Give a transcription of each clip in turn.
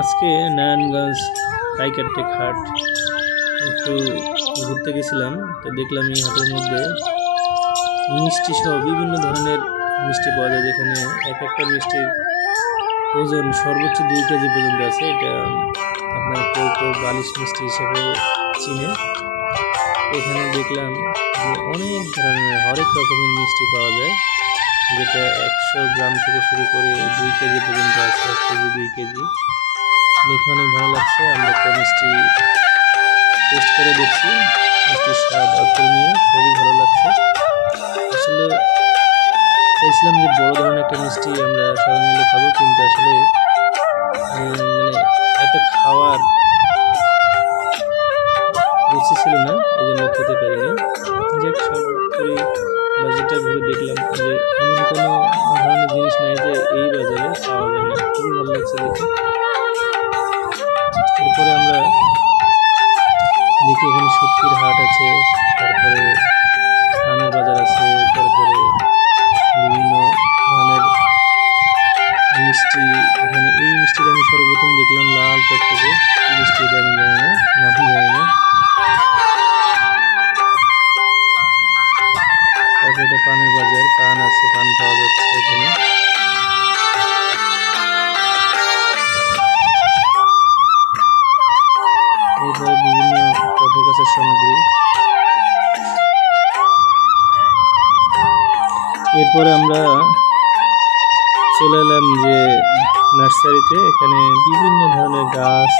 আজকে নারায়ণগঞ্জ পাইকারটেক হাট একটু ঘুরতে গেছিলাম। তো দেখলাম এই হাটের মধ্যে মিষ্টি সহ বিভিন্ন ধরনের মিষ্টি পাওয়া যায়, যেখানে এক একটা মিষ্টির ওজন সর্বোচ্চ 2 কেজি পর্যন্ত আছে। এটা আপনার কেউ কেউ বালিশ মিষ্টি হিসেবেও চিনে। এখানে দেখলাম যে অনেক ধরনের হরেক রকমের মিষ্টি পাওয়া যায়, যেটা 100 গ্রাম থেকে শুরু করে 2 কেজি পর্যন্ত আছে, 1 কেজি 2 কেজি। দেখে অনেক ভালো লাগছে। আমরা একটা মিষ্টি টেস্ট করে দেখছি, মিষ্টির স্বাদ অর্থ নিয়ে খুবই ভালো লাগছে। আসলে চাইছিলাম যে বড় ধরনের একটা মিষ্টি আমরা সবাই মিলে খাবো, কিন্তু আসলে মানে এত খাওয়ার রুচি ছিল না, এই জন্য খেতে পারিনি। যাক, সর্বোপরি বাজারটা ঘুরে দেখলাম যে এমন কোনো ধরনের জিনিস নাই যে এই বাজারে পাওয়া যায় না। খুবই ভালো লাগছে দেখে। এরপরে আমরা দেখি এখানে শুটকির হাট আছে, তারপরে ধানের বাজার আছে, তারপরে বিভিন্ন ধরনের মিষ্টি। এখানে এই মিষ্টিটা আমি সর্বপ্রথম দেখলাম, লাল টকটকে মিষ্টি, এটা আমি জানি না, নাম জানি না। তারপরে এটা পানের বাজার, পান আছে, পান পাওয়া যাচ্ছে এখানে। এরপরে বিভিন্ন টফে গাছের সামগ্রী। এরপরে আমরা চলে এলাম যে নার্সারিতে। এখানে বিভিন্ন ধরনের গাছ,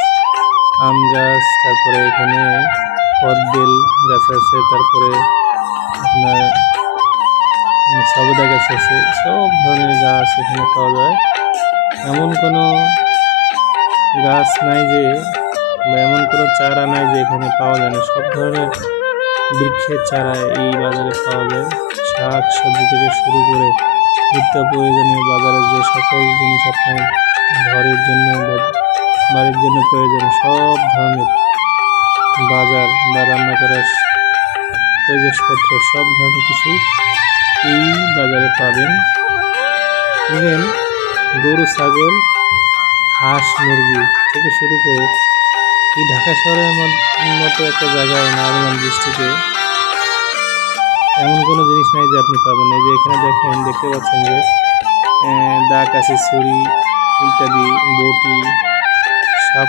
আম গাছ, তারপরে এখানে কদবেল গাছ আছে, তারপরে আপনার সবেদা গাছ আছে। সব ধরনের গাছ এখানে পাওয়া যায়। এমন কোনো গাছ নাই যে, বা এমন কোনো চারা নাই যে এখানে পাওয়া যায় না। সব ধরনের বৃক্ষের চারা এই বাজারে পাওয়া যায়। শাক সবজি থেকে শুরু করে নিত্য প্রয়োজনীয় বাজারের যে সকল জিনিস আপনার ঘরের জন্য বা বাড়ির জন্য প্রয়োজন, সব ধরনের বাজার বা রান্না করার তৈজসপত্র, সব ধরনের কিছু এই বাজারে পাবেন। ইভেন গরু, ছাগল, হাঁস, মুরগি থেকে শুরু করে এই ঢাকা শহরের মতো একটা জায়গায়, নারায়ণগঞ্জ ডিস্ট্রিক্টে এমন কোনো জিনিস নাই যে আপনি পাবেন। এই যে এখানে দেখতে পাচ্ছেন যে দা, কাশি, ছুরি ইত্যাদি, বটি, সাপ